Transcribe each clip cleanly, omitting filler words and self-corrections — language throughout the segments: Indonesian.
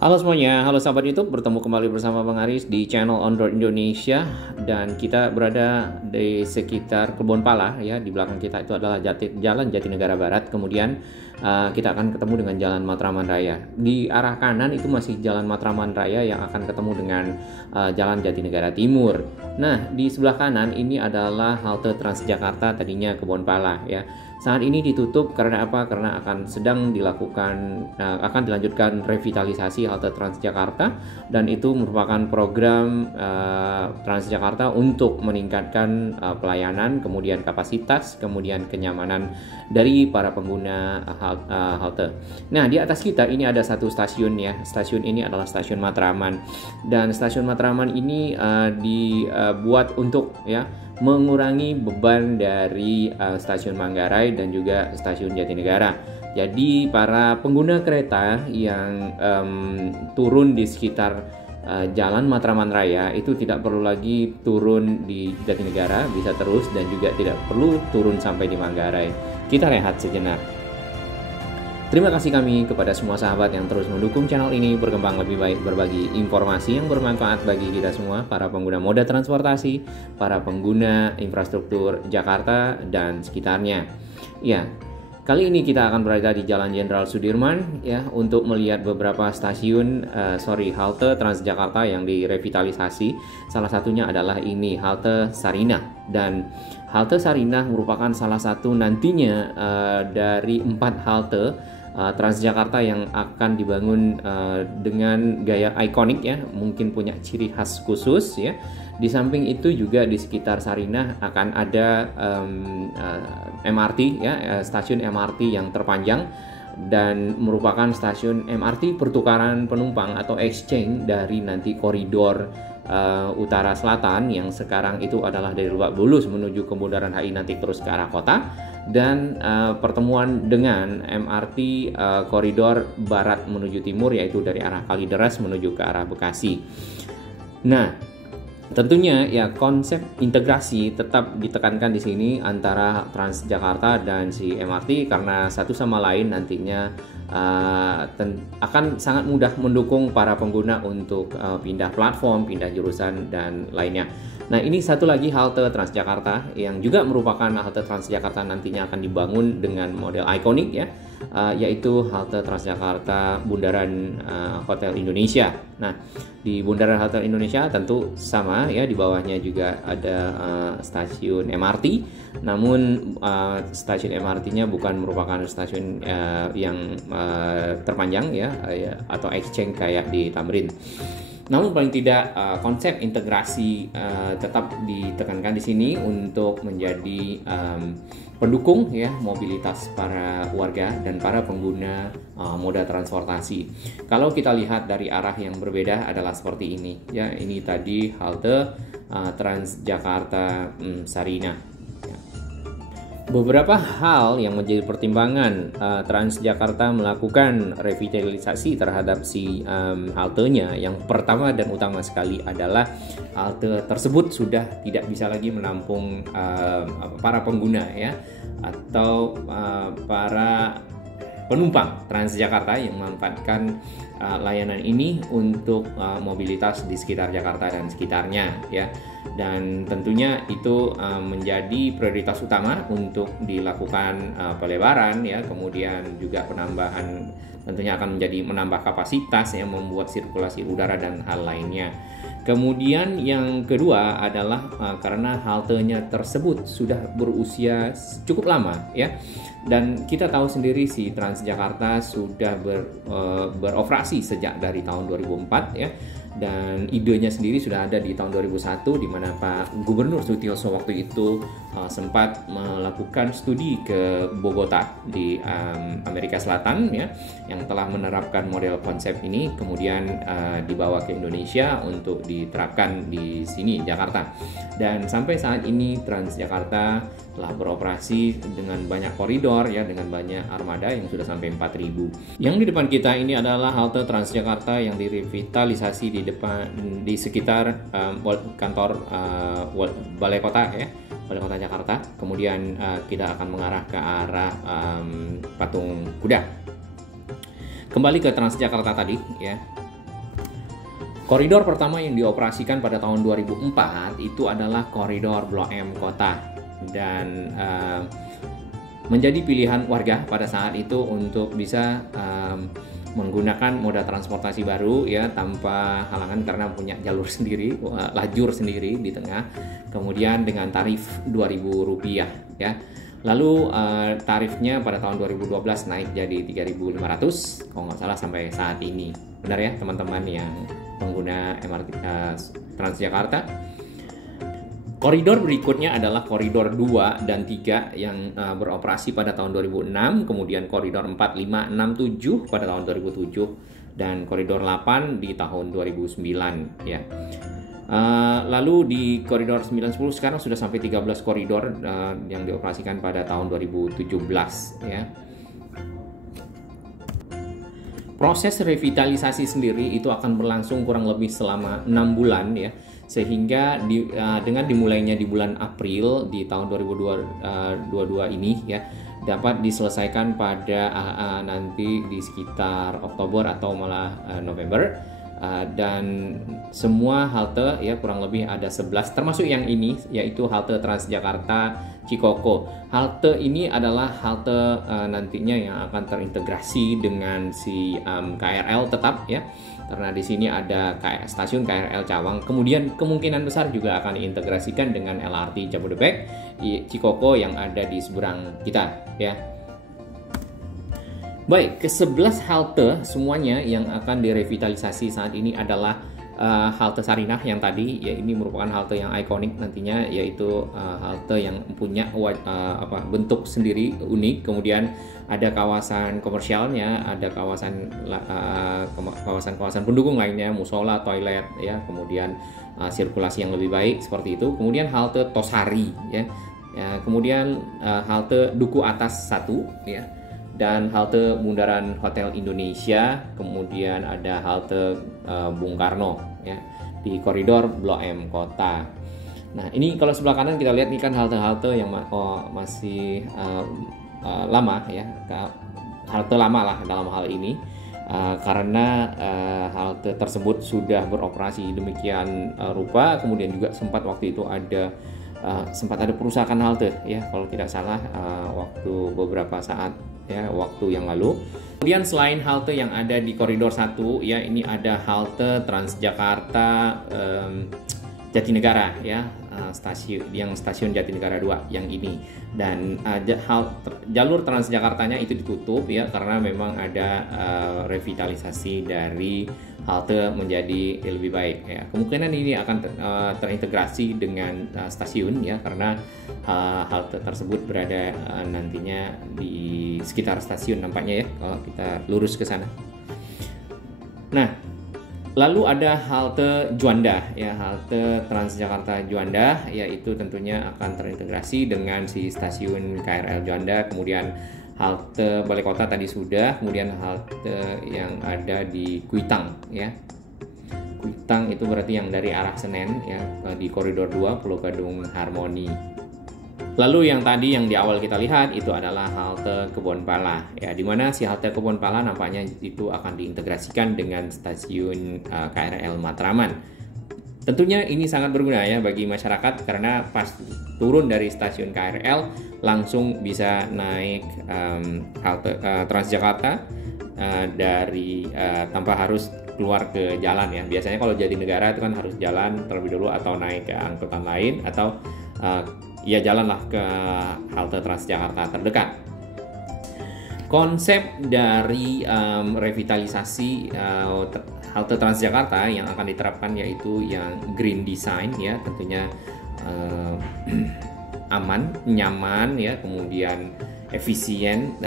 Halo semuanya, halo sahabat YouTube, bertemu kembali bersama Bang Aris di channel On Road Indonesia. Dan kita berada di sekitar Kebon Pala ya. Di belakang kita itu adalah Jalan Jatinegara Barat. Kemudian kita akan ketemu dengan Jalan Matraman Raya. Di arah kanan itu masih Jalan Matraman Raya yang akan ketemu dengan Jalan Jatinegara Timur. Nah, di sebelah kanan ini adalah halte Transjakarta, tadinya Kebon Pala ya. Saat ini ditutup karena apa? Karena akan dilanjutkan revitalisasi halte Transjakarta, dan itu merupakan program Transjakarta untuk meningkatkan pelayanan, kemudian kapasitas, kemudian kenyamanan dari para pengguna halte. Nah, di atas kita ini ada satu stasiun ya. Stasiun ini adalah Stasiun Matraman, dan Stasiun Matraman ini dibuat untuk mengurangi beban dari Stasiun Manggarai dan juga Stasiun Jatinegara. Jadi para pengguna kereta yang turun di sekitar Jalan Matraman Raya itu tidak perlu lagi turun di Jatinegara, bisa terus, dan juga tidak perlu turun sampai di Manggarai. Kita rehat sejenak. Terima kasih kami kepada semua sahabat yang terus mendukung channel ini berkembang lebih baik, berbagi informasi yang bermanfaat bagi kita semua, para pengguna moda transportasi, para pengguna infrastruktur Jakarta dan sekitarnya. Ya, kali ini kita akan berada di Jalan Jenderal Sudirman ya, untuk melihat beberapa halte Transjakarta yang direvitalisasi. Salah satunya adalah ini, halte Sarinah. Dan halte Sarinah merupakan salah satu nantinya dari 4 halte Transjakarta yang akan dibangun dengan gaya ikonik ya, mungkin punya ciri khas khusus ya. Di samping itu juga di sekitar Sarinah akan ada MRT ya, stasiun MRT yang terpanjang dan merupakan stasiun MRT pertukaran penumpang atau exchange dari nanti koridor utara selatan yang sekarang itu adalah dari Lebak Bulus menuju ke Bundaran HI nanti terus ke arah kota, dan pertemuan dengan MRT koridor barat menuju timur, yaitu dari arah Kalideres menuju ke arah Bekasi. Nah, tentunya ya konsep integrasi tetap ditekankan di sini antara Transjakarta dan si MRT, karena satu sama lain nantinya akan sangat mudah mendukung para pengguna untuk pindah platform, pindah jurusan dan lainnya. Nah, ini satu lagi halte Transjakarta yang juga merupakan halte Transjakarta nantinya akan dibangun dengan model ikonik ya, yaitu halte Transjakarta Bundaran Hotel Indonesia. Nah, di Bundaran Hotel Indonesia tentu sama ya, di bawahnya juga ada stasiun MRT. Namun stasiun MRT-nya bukan merupakan stasiun yang terpanjang ya, atau exchange kayak di Tamrin. Namun paling tidak konsep integrasi tetap ditekankan di sini untuk menjadi pendukung ya mobilitas para warga dan para pengguna moda transportasi. Kalau kita lihat dari arah yang berbeda adalah seperti ini ya. Ini tadi halte Transjakarta Sarinah. Beberapa hal yang menjadi pertimbangan Transjakarta melakukan revitalisasi terhadap si haltenya. Yang pertama dan utama sekali adalah halte tersebut sudah tidak bisa lagi menampung para pengguna ya, atau para penumpang Transjakarta yang memanfaatkan layanan ini untuk mobilitas di sekitar Jakarta dan sekitarnya ya. Dan tentunya itu menjadi prioritas utama untuk dilakukan pelebaran ya, kemudian juga penambahan, tentunya akan menambah kapasitas ya, membuat sirkulasi udara dan hal lainnya. Kemudian yang kedua adalah karena haltenya tersebut sudah berusia cukup lama ya, dan kita tahu sendiri si Transjakarta sudah beroperasi sejak dari tahun 2004 ya, dan idenya sendiri sudah ada di tahun 2001, di mana Pak Gubernur Sutiyoso waktu itu sempat melakukan studi ke Bogota di Amerika Selatan ya, yang telah menerapkan model konsep ini, kemudian dibawa ke Indonesia untuk diterapkan di sini Jakarta. Dan sampai saat ini Transjakarta telah beroperasi dengan banyak koridor ya, dengan banyak armada yang sudah sampai 4.000. Yang di depan kita ini adalah halte Transjakarta yang direvitalisasi di sekitar kantor Balai Kota ya, Balai Kota Jakarta. Kemudian kita akan mengarah ke arah Patung Kuda. Kembali ke Transjakarta tadi ya. Koridor pertama yang dioperasikan pada tahun 2004 itu adalah koridor Blok M Kota, dan menjadi pilihan warga pada saat itu untuk bisa menggunakan moda transportasi baru ya, tanpa halangan karena punya jalur sendiri, lajur sendiri di tengah, kemudian dengan tarif Rp2.000 ya. Lalu tarifnya pada tahun 2012 naik jadi 3.500 kalau nggak salah sampai saat ini. Benar ya teman-teman yang pengguna MRT Transjakarta. Koridor berikutnya adalah koridor 2 dan 3 yang beroperasi pada tahun 2006, kemudian koridor 4, 5, 6, 7 pada tahun 2007, dan koridor 8 di tahun 2009 ya. Lalu di koridor 9, 10 sekarang sudah sampai 13 koridor yang dioperasikan pada tahun 2017 ya. Proses revitalisasi sendiri itu akan berlangsung kurang lebih selama 6 bulan ya, sehingga dengan dimulainya di bulan April di tahun 2022 ini ya, dapat diselesaikan pada nanti di sekitar Oktober atau malah November. Dan semua halte ya kurang lebih ada 11 termasuk yang ini, yaitu halte Transjakarta Cikoko. Halte ini adalah halte nantinya yang akan terintegrasi dengan si KRL tetap ya, karena di sini ada stasiun KRL Cawang. Kemudian kemungkinan besar juga akan diintegrasikan dengan LRT Jabodebek Cikoko yang ada di seberang kita ya. Baik, ke-11 halte semuanya yang akan direvitalisasi saat ini adalah halte Sarinah yang tadi ya, ini merupakan halte yang ikonik nantinya, yaitu halte yang punya bentuk sendiri unik. Kemudian ada kawasan komersialnya, ada kawasan pendukung lainnya, musola, toilet ya, kemudian sirkulasi yang lebih baik seperti itu. Kemudian halte Tosari ya, kemudian halte Duku Atas 1 ya, dan halte Bundaran Hotel Indonesia, kemudian ada halte Bung Karno ya di koridor Blok M Kota. Nah ini kalau sebelah kanan kita lihat nih kan halte-halte yang masih lama ya, halte lama lah dalam hal ini, karena halte tersebut sudah beroperasi demikian rupa. Kemudian juga sempat waktu itu sempat ada perusahaan halte ya kalau tidak salah, waktu beberapa saat ya, waktu yang lalu. Kemudian selain halte yang ada di koridor 1 ya, ini ada halte Transjakarta Jatinegara ya, stasiun Jatinegara 2 yang ini, dan jalur Transjakartanya itu ditutup ya karena memang ada revitalisasi dari halte menjadi lebih baik ya. Kemungkinan ini akan terintegrasi dengan stasiun ya, karena halte tersebut berada nantinya di sekitar stasiun nampaknya ya kalau kita lurus ke sana. Nah, lalu ada halte Juanda ya, halte Transjakarta Juanda, yaitu tentunya akan terintegrasi dengan si stasiun KRL Juanda. Kemudian halte Balai Kota tadi sudah, kemudian halte yang ada di Kuitang ya. Kuitang itu berarti yang dari arah Senen ya, di koridor 2 Pulau Gadung Harmoni. Lalu yang tadi yang di awal kita lihat itu adalah halte Kebonpala ya, di mana si halte Kebonpala nampaknya itu akan diintegrasikan dengan stasiun KRL Matraman. Tentunya ini sangat berguna ya bagi masyarakat, karena pas turun dari stasiun KRL langsung bisa naik halte Transjakarta dari tanpa harus keluar ke jalan ya. Biasanya kalau Jatinegara itu kan harus jalan terlebih dulu atau naik ke angkutan lain, atau ya jalanlah ke halte Transjakarta terdekat. Konsep dari revitalisasi halte Transjakarta yang akan diterapkan yaitu yang green design ya, tentunya aman, nyaman ya, kemudian efisien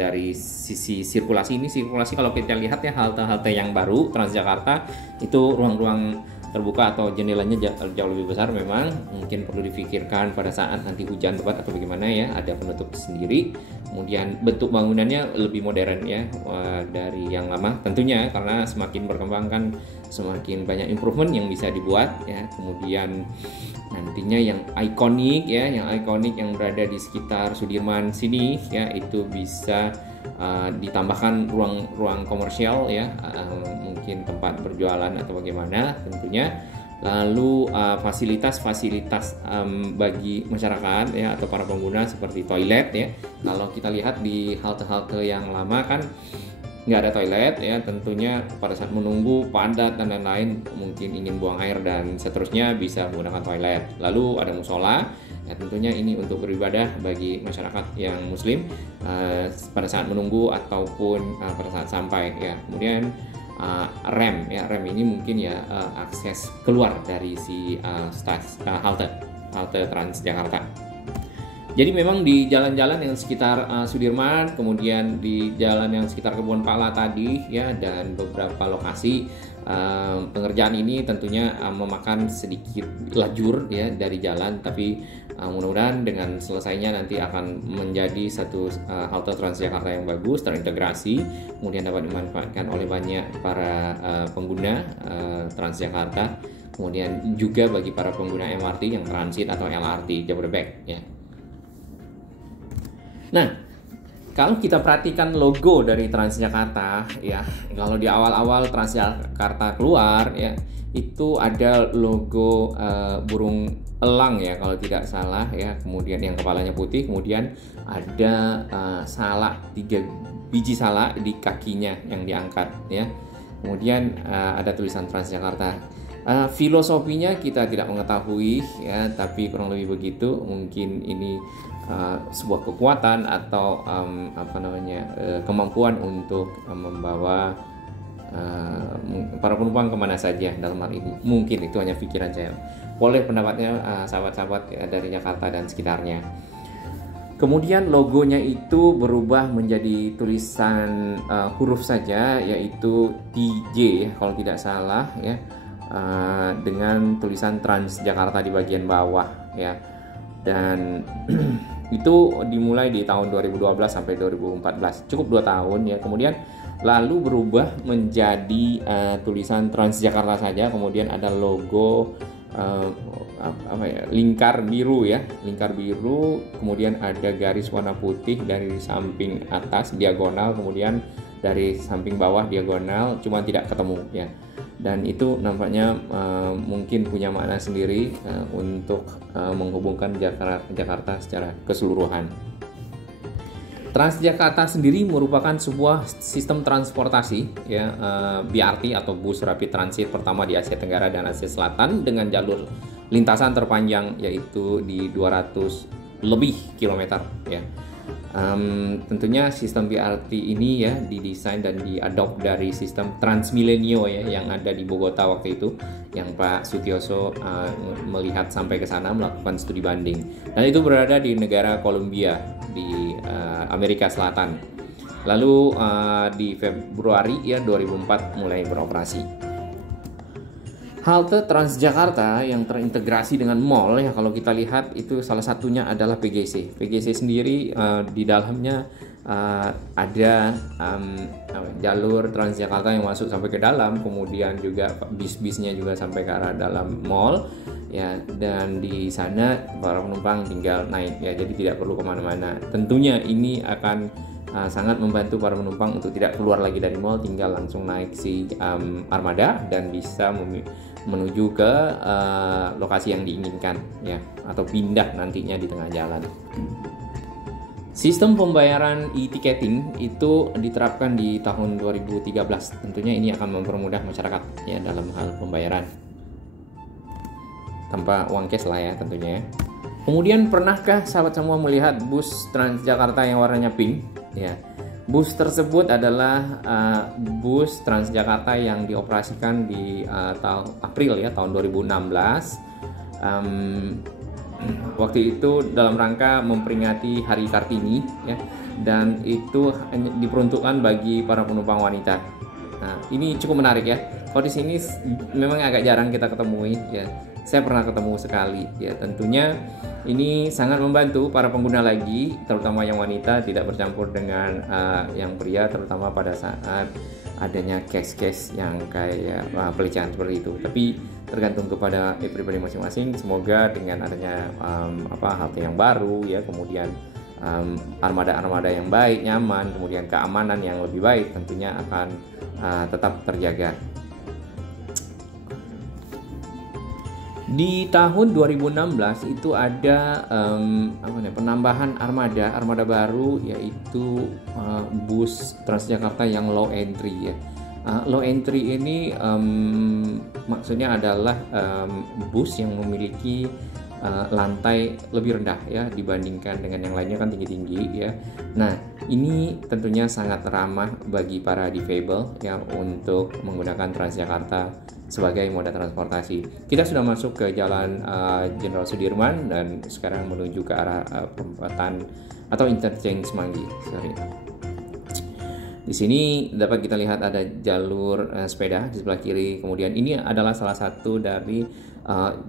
dari sisi sirkulasi. Ini sirkulasi kalau kita lihat ya, halte-halte yang baru Transjakarta itu ruang-ruang terbuka atau jendelanya jauh lebih besar. Memang mungkin perlu difikirkan pada saat nanti hujan lebat atau bagaimana ya, ada penutup sendiri. Kemudian bentuk bangunannya lebih modern ya dari yang lama tentunya, karena semakin berkembang kan semakin banyak improvement yang bisa dibuat ya. Kemudian nantinya yang ikonik ya, yang berada di sekitar Sudirman sini ya, itu bisa ditambahkan ruang komersial ya, mungkin tempat berjualan atau bagaimana tentunya. Lalu fasilitas-fasilitas bagi masyarakat ya atau para pengguna seperti toilet ya. Kalau kita lihat di halte-halte yang lama kan nggak ada toilet ya, tentunya pada saat menunggu padat dan lain-lain, mungkin ingin buang air dan seterusnya bisa menggunakan toilet. Lalu ada musola ya, tentunya ini untuk beribadah bagi masyarakat yang muslim pada saat menunggu ataupun pada saat sampai ya. Kemudian rem ini mungkin ya akses keluar dari si halte Transjakarta. Jadi memang di jalan-jalan yang sekitar Sudirman, kemudian di jalan yang sekitar Kebun Pala tadi ya, dan beberapa lokasi pengerjaan ini tentunya memakan sedikit lajur ya dari jalan, tapi mudah-mudahan dengan selesainya nanti akan menjadi satu halte Transjakarta yang bagus, terintegrasi, kemudian dapat dimanfaatkan oleh banyak para pengguna Transjakarta, kemudian juga bagi para pengguna MRT yang transit atau LRT Jabodebek ya. Nah, kalau kita perhatikan logo dari Transjakarta ya, kalau di awal-awal Transjakarta keluar ya, itu ada logo burung elang ya kalau tidak salah ya, kemudian yang kepalanya putih, kemudian ada salak, 3 biji salak di kakinya yang diangkat ya, kemudian ada tulisan Transjakarta. Filosofinya kita tidak mengetahui ya, tapi kurang lebih begitu. Mungkin ini sebuah kekuatan atau kemampuan untuk membawa para penumpang kemana saja dalam hal ini. Mungkin itu hanya pikiran saya. Boleh pendapatnya sahabat-sahabat dari Jakarta dan sekitarnya. Kemudian logonya itu berubah menjadi tulisan huruf saja, yaitu TJ ya kalau tidak salah ya, dengan tulisan Transjakarta di bagian bawah ya. Dan itu dimulai di tahun 2012 sampai 2014, cukup 2 tahun ya. Kemudian lalu berubah menjadi tulisan Transjakarta saja, kemudian ada logo lingkar biru ya, lingkar biru, kemudian ada garis warna putih dari samping atas diagonal, kemudian dari samping bawah diagonal, cuma tidak ketemu ya. Dan itu nampaknya mungkin punya makna sendiri untuk menghubungkan Jakarta secara keseluruhan. Transjakarta sendiri merupakan sebuah sistem transportasi ya, BRT atau bus rapid transit pertama di Asia Tenggara dan Asia Selatan dengan jalur lintasan terpanjang yaitu di 200 lebih kilometer ya. Tentunya sistem BRT ini ya didesain dan diadopt dari sistem Transmilenio ya yang ada di Bogota waktu itu, yang Pak Sutioso melihat sampai ke sana melakukan studi banding, dan itu berada di negara Kolombia di Amerika Selatan. Lalu di Februari ya 2004 mulai beroperasi. Halte Transjakarta yang terintegrasi dengan mall ya, kalau kita lihat itu salah satunya adalah PGC. PGC sendiri di dalamnya ada jalur Transjakarta yang masuk sampai ke dalam, kemudian juga bis-bisnya juga sampai ke arah dalam mall ya, dan di sana para penumpang tinggal naik ya, jadi tidak perlu kemana-mana. Tentunya ini akan sangat membantu para penumpang untuk tidak keluar lagi dari mall, tinggal langsung naik si armada dan bisa menuju ke lokasi yang diinginkan ya, atau pindah nantinya di tengah jalan. Sistem pembayaran e-ticketing itu diterapkan di tahun 2013. Tentunya ini akan mempermudah masyarakat ya dalam hal pembayaran tanpa uang cash lah ya tentunya. Kemudian pernahkah sahabat semua melihat bus Transjakarta yang warnanya pink ya? Bus tersebut adalah bus Transjakarta yang dioperasikan di April ya tahun 2016. Waktu itu dalam rangka memperingati Hari Kartini ya, dan itu diperuntukkan bagi para penumpang wanita. Nah, ini cukup menarik ya. Kalau di sini memang agak jarang kita ketemui ya. Saya pernah ketemu sekali ya. Tentunya ini sangat membantu para pengguna lagi, terutama yang wanita, tidak bercampur dengan yang pria, terutama pada saat adanya case-case yang kayak pelecehan seperti itu. Tapi tergantung kepada pribadi masing-masing. Semoga dengan adanya halte yang baru ya, kemudian armada-armada yang baik, nyaman, kemudian keamanan yang lebih baik tentunya akan tetap terjaga. Di tahun 2016 itu ada penambahan armada baru, yaitu bus Transjakarta yang low entry ya. Low entry ini maksudnya adalah bus yang memiliki lantai lebih rendah ya dibandingkan dengan yang lainnya kan tinggi-tinggi ya. Nah, ini tentunya sangat ramah bagi para difabel yang untuk menggunakan Transjakarta sebagai moda transportasi. Kita sudah masuk ke Jalan Jenderal Sudirman dan sekarang menuju ke arah perempatan atau interchange Semanggi. Di sini dapat kita lihat ada jalur sepeda di sebelah kiri. Kemudian ini adalah salah satu dari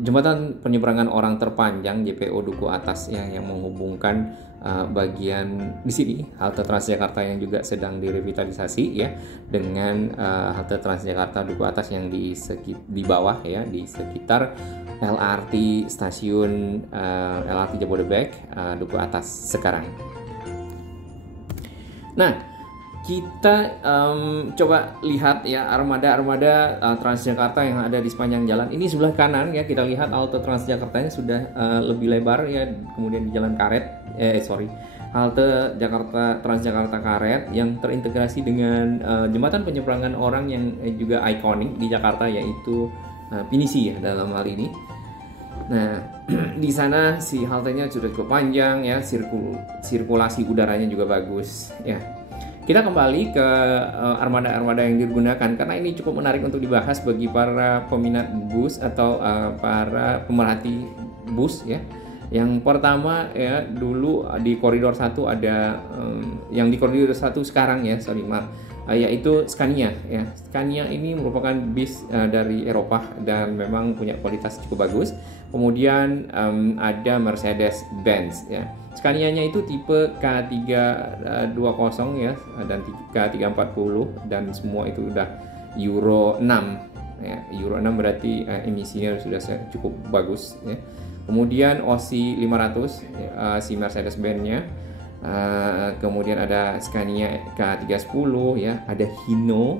jembatan penyeberangan orang terpanjang JPO Duku Atas yang menghubungkan bagian di sini halte Transjakarta yang juga sedang direvitalisasi ya dengan halte Transjakarta Duku Atas yang di bawah ya di sekitar LRT stasiun LRT Jabodebek Duku Atas sekarang. Nah, kita coba lihat ya armada Transjakarta yang ada di sepanjang jalan. Ini sebelah kanan ya, kita lihat halte Transjakartanya sudah lebih lebar ya. Kemudian di Jalan Karet, halte Transjakarta Karet yang terintegrasi dengan jembatan penyeberangan orang yang juga ikonik di Jakarta, yaitu Pinisi ya dalam hal ini. Nah, di sana si haltenya sudah cukup panjang ya, sirkulasi udaranya juga bagus ya. Kita kembali ke armada-armada yang digunakan karena ini cukup menarik untuk dibahas bagi para peminat bus atau para pemerhati bus ya. Yang pertama ya, dulu di koridor 1 ada yang di koridor 1 sekarang ya, yaitu Scania ya. Scania ini merupakan bis dari Eropa dan memang punya kualitas cukup bagus. Kemudian ada Mercedes-Benz ya. Scania-nya itu tipe K320 ya dan K340 dan semua itu udah Euro 6 ya. Euro 6 berarti emisinya sudah cukup bagus ya. Kemudian OSI 500 si Mercedes-Benz-nya. Kemudian ada Scania K310 ya, ada Hino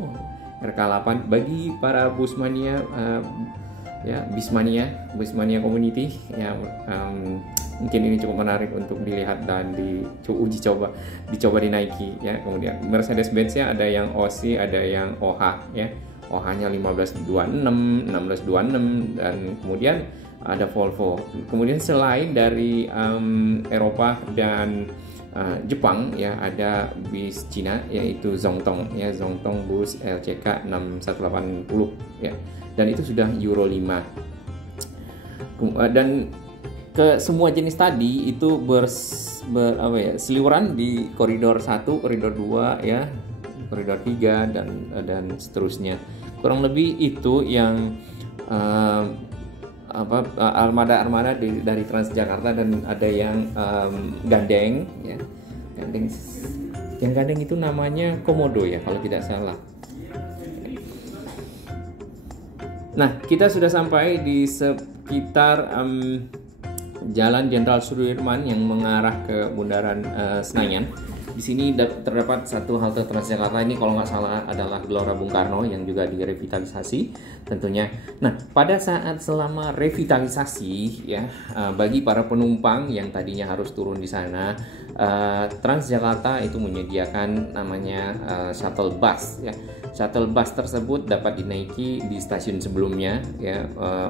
RK8 bagi para busmania ya, Bismania community ya. Mungkin ini cukup menarik untuk dilihat dan dicoba dinaiki ya. Kemudian Mercedes-Benz-nya ada yang OSI, ada yang OH ya. OH-nya 1526, 1626 dan kemudian ada Volvo. Kemudian selain dari Eropa dan Jepang ya, ada bis Cina yaitu Zongtong ya, Zongtong bus LCK 6180 ya. Dan itu sudah Euro 5. Dan ke semua jenis tadi itu seliweran di koridor 1, koridor 2 ya, koridor 3 dan seterusnya. Kurang lebih itu yang armada dari Transjakarta, dan ada yang gandeng ya. Yang gandeng itu namanya Komodo ya kalau tidak salah. Nah, kita sudah sampai di sekitar Jalan Jenderal Sudirman yang mengarah ke Bundaran Senayan. Di sini terdapat satu halte Transjakarta, ini kalau nggak salah adalah Gelora Bung Karno yang juga direvitalisasi tentunya. Nah, pada saat selama revitalisasi ya, bagi para penumpang yang tadinya harus turun di sana, Transjakarta itu menyediakan namanya shuttle bus ya. Shuttle bus tersebut dapat dinaiki di stasiun sebelumnya ya,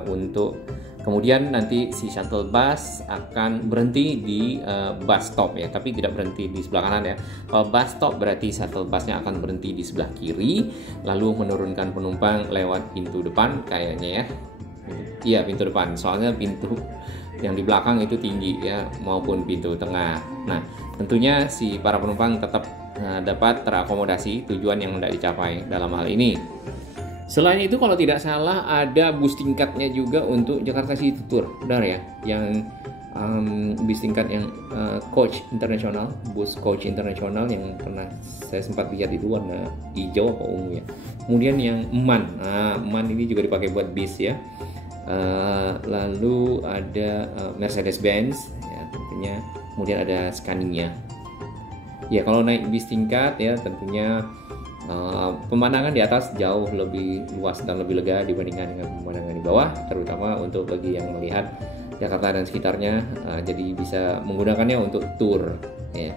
untuk kemudian nanti si shuttle bus akan berhenti di bus stop ya, tapi tidak berhenti di sebelah kanan ya. Kalau bus stop berarti shuttle busnya akan berhenti di sebelah kiri, lalu menurunkan penumpang lewat pintu depan kayaknya ya. Iya, pintu depan, soalnya pintu yang di belakang itu tinggi ya, maupun pintu tengah. Nah, tentunya si para penumpang tetap dapat terakomodasi tujuan yang hendak dicapai dalam hal ini. Selain itu, kalau tidak salah ada bus tingkatnya juga untuk Jakarta City Tour, benar ya? Yang bus tingkat yang coach internasional, bus coach internasional yang pernah saya sempat lihat itu warna hijau apa ungu ya. Kemudian yang MAN, MAN ini juga dipakai buat bis ya. Lalu ada Mercedes-Benz ya, tentunya kemudian ada scanning-nya. Ya, kalau naik bis tingkat ya tentunya pemandangan di atas jauh lebih luas dan lebih lega dibandingkan dengan pemandangan di bawah, terutama untuk bagi yang melihat Jakarta dan sekitarnya. Jadi bisa menggunakannya untuk tour ya.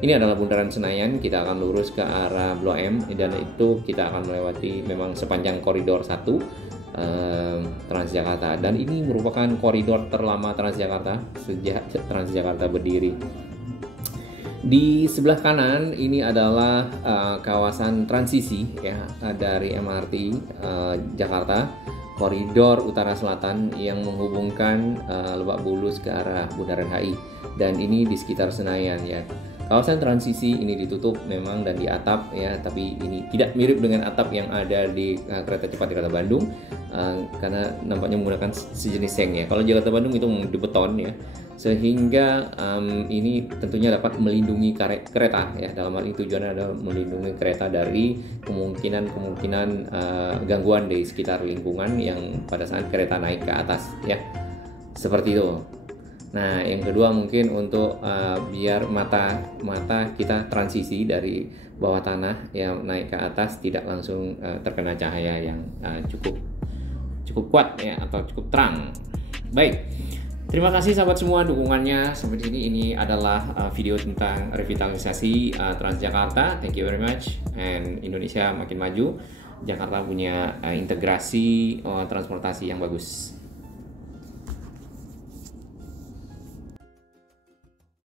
Ini adalah bundaran Senayan, kita akan lurus ke arah Blok M dan itu kita akan melewati memang sepanjang koridor 1 Transjakarta, dan ini merupakan koridor terlama Transjakarta sejak Transjakarta berdiri. Di sebelah kanan ini adalah kawasan transisi ya dari MRT Jakarta koridor utara selatan yang menghubungkan Lebak Bulus ke arah Bundaran HI, dan ini di sekitar Senayan ya. Kawasan transisi ini ditutup memang dan di atap ya, tapi ini tidak mirip dengan atap yang ada di kereta cepat di Kota Bandung karena nampaknya menggunakan sejenis seng ya. Kalau Jakarta Bandung itu di beton ya, sehingga ini tentunya dapat melindungi kereta ya. Dalam hal ini tujuannya adalah melindungi kereta dari kemungkinan gangguan di sekitar lingkungan yang pada saat kereta naik ke atas ya, seperti itu. Nah, yang kedua mungkin untuk biar mata kita transisi dari bawah tanah yang naik ke atas tidak langsung terkena cahaya yang cukup kuat ya atau cukup terang. Baik, terima kasih sahabat semua dukungannya sampai sini. Ini adalah video tentang revitalisasi Transjakarta. Thank you very much. And Indonesia makin maju. Jakarta punya integrasi transportasi yang bagus.